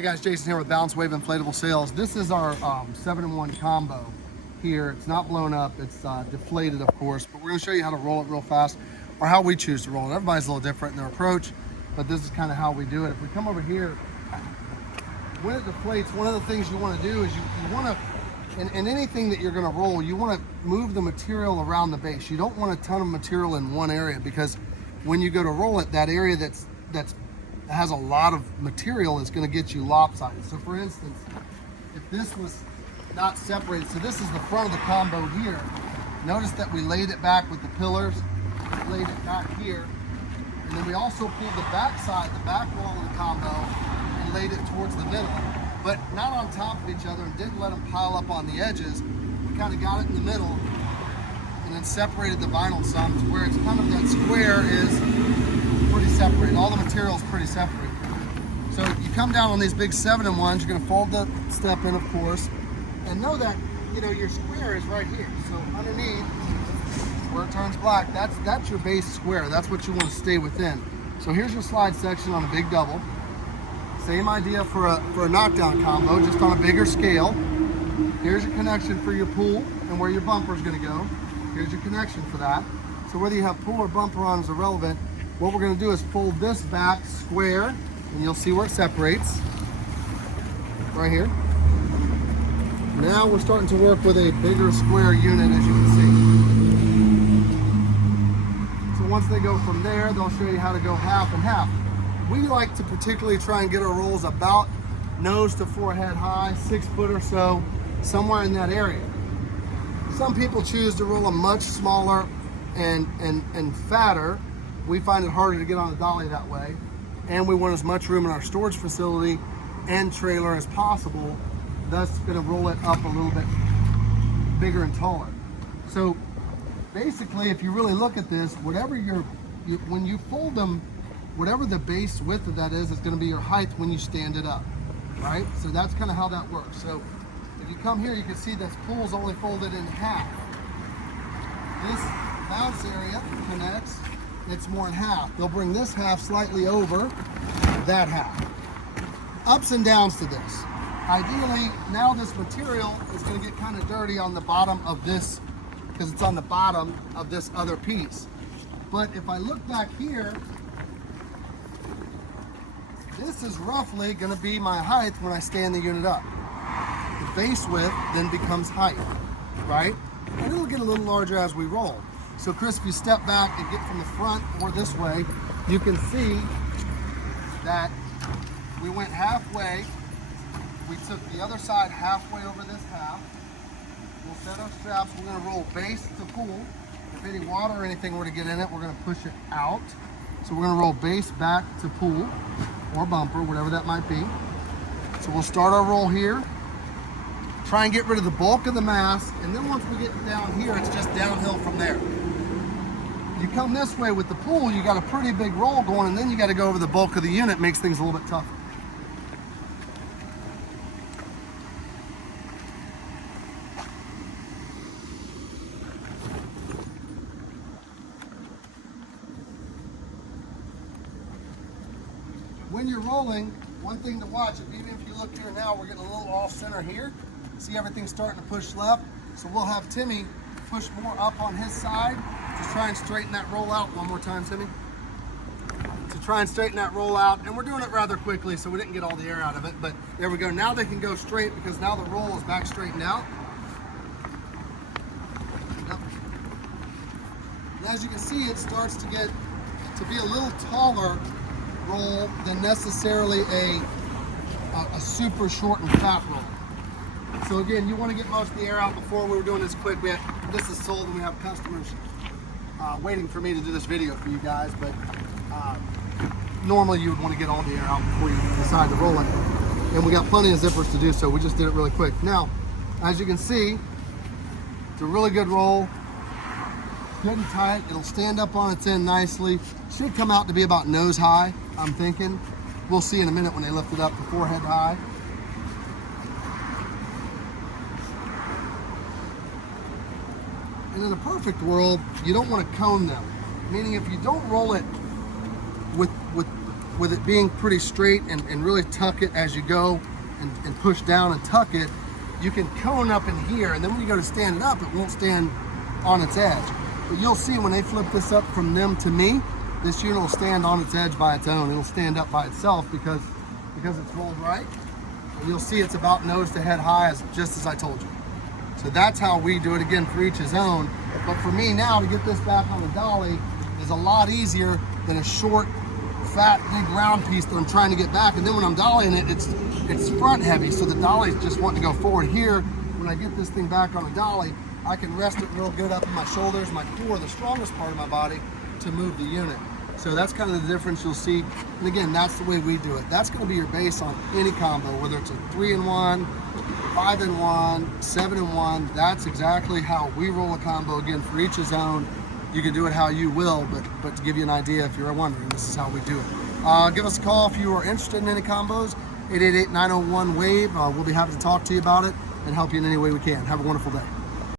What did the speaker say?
Hey guys, Jason here with Bounce Wave Inflatable Sails. This is our 7-in-1 combo here. It's not blown up, it's deflated of course, but we're gonna show you how to roll it real fast, or how we choose to roll it. Everybody's a little different in their approach, but this is kind of how we do it. If we come over here, when it deflates, one of the things you wanna do is you wanna, in anything that you're gonna roll, you wanna move the material around the base. You don't want a ton of material in one area, because when you go to roll it, that area that has a lot of material is going to get you lopsided. So for instance, if this was not separated, so this is the front of the combo here. Notice that we laid it back with the pillars, laid it back here, and then we also pulled the back side, the back wall of the combo, and laid it towards the middle, but not on top of each other, and didn't let them pile up on the edges. We kind of got it in the middle, and then separated the vinyl some to where it's kind of, that square is pretty separated. All the material is pretty separated. So you come down on these big 7-in-1s, you're going to fold the step in, of course, and know that, you know, your square is right here. So underneath, where it turns black, that's your base square. That's what you want to stay within. So here's your slide section on a big double. Same idea for a knockdown combo, just on a bigger scale. Here's your connection for your pool and where your bumper is going to go. Here's your connection for that. So whether you have pool or bumper on is irrelevant. What we're going to do is fold this back square, and you'll see where it separates right here. Now we're starting to work with a bigger square unit, as you can see. So once they go from there, they'll show you how to go half and half. We like to particularly try and get our rolls about nose to forehead high, 6 foot or so, somewhere in that area. Some people choose to roll them much smaller and fatter. We find it harder to get on a dolly that way, and we want as much room in our storage facility and trailer as possible, thus going to roll it up a little bit bigger and taller. So basically, if you really look at this, whatever when you fold them, whatever the base width of that is going to be your height when you stand it up, right? So that's kind of how that works. So if you come here, you can see this pool's only folded in half. This bounce area connects, it's more in half. They'll bring this half slightly over that half. Ups and downs to this. Ideally, now this material is going to get kind of dirty on the bottom of this, because it's on the bottom of this other piece. But if I look back here, this is roughly going to be my height when I stand the unit up. The base width then becomes height, right? And it'll get a little larger as we roll. So Chris, if you step back and get from the front or this way, you can see that we went halfway. We took the other side halfway over this half. We'll set our straps. We're going to roll base to pool. If any water or anything were to get in it, we're going to push it out. So we're going to roll base back to pool or bumper, whatever that might be. So we'll start our roll here. Try and get rid of the bulk of the mass, and then once we get down here, it's just downhill from there. You come this way with the pool, you got a pretty big roll going, and then you got to go over the bulk of the unit. Makes things a little bit tougher. When you're rolling, one thing to watch, even if you look here now, we're getting a little off center here. See, everything's starting to push left, so we'll have Timmy push more up on his side to try and straighten that roll out. One more time, Timmy. To try and straighten that roll out, and we're doing it rather quickly, so we didn't get all the air out of it, but there we go. Now they can go straight, because now the roll is back straightened out. Yep. And as you can see, it starts to get to be a little taller roll than necessarily a super short and fat roll. So again, you want to get most of the air out before we were doing this quick. This is sold, and we have customers waiting for me to do this video for you guys, but normally you would want to get all the air out before you decide to roll it. And we got plenty of zippers to do so. We just did it really quick. Now, as you can see, it's a really good roll. Good and tight. It'll stand up on its end nicely. Should come out to be about nose high, I'm thinking. We'll see in a minute when they lift it up to forehead high. And in a perfect world, you don't want to cone them. Meaning if you don't roll it with with it being pretty straight and really tuck it as you go and push down and tuck it, you can cone up in here, and then when you go to stand it up, it won't stand on its edge. But you'll see when they flip this up from them to me, this unit will stand on its edge by its own. It'll stand up by itself because it's rolled right. And you'll see it's about nose to head high, just as I told you. So that's how we do it. Again, for each his own. But for me now, to get this back on the dolly is a lot easier than a short, fat, big round piece that I'm trying to get back. And then when I'm dollying it, it's front heavy, so the dolly's just wanting to go forward. Here, when I get this thing back on the dolly, I can rest it real good up in my shoulders, my core, the strongest part of my body, to move the unit. So that's kind of the difference you'll see. And again, that's the way we do it. That's going to be your base on any combo, whether it's a 3-in-1, 5-in-1, 7-in-1. That's exactly how we roll a combo. Again, for each his own. You can do it how you will, but to give you an idea, if you're wondering, this is how we do it. Give us a call if you are interested in any combos. 888-901-WAVE. We'll be happy to talk to you about it and help you in any way we can. Have a wonderful day.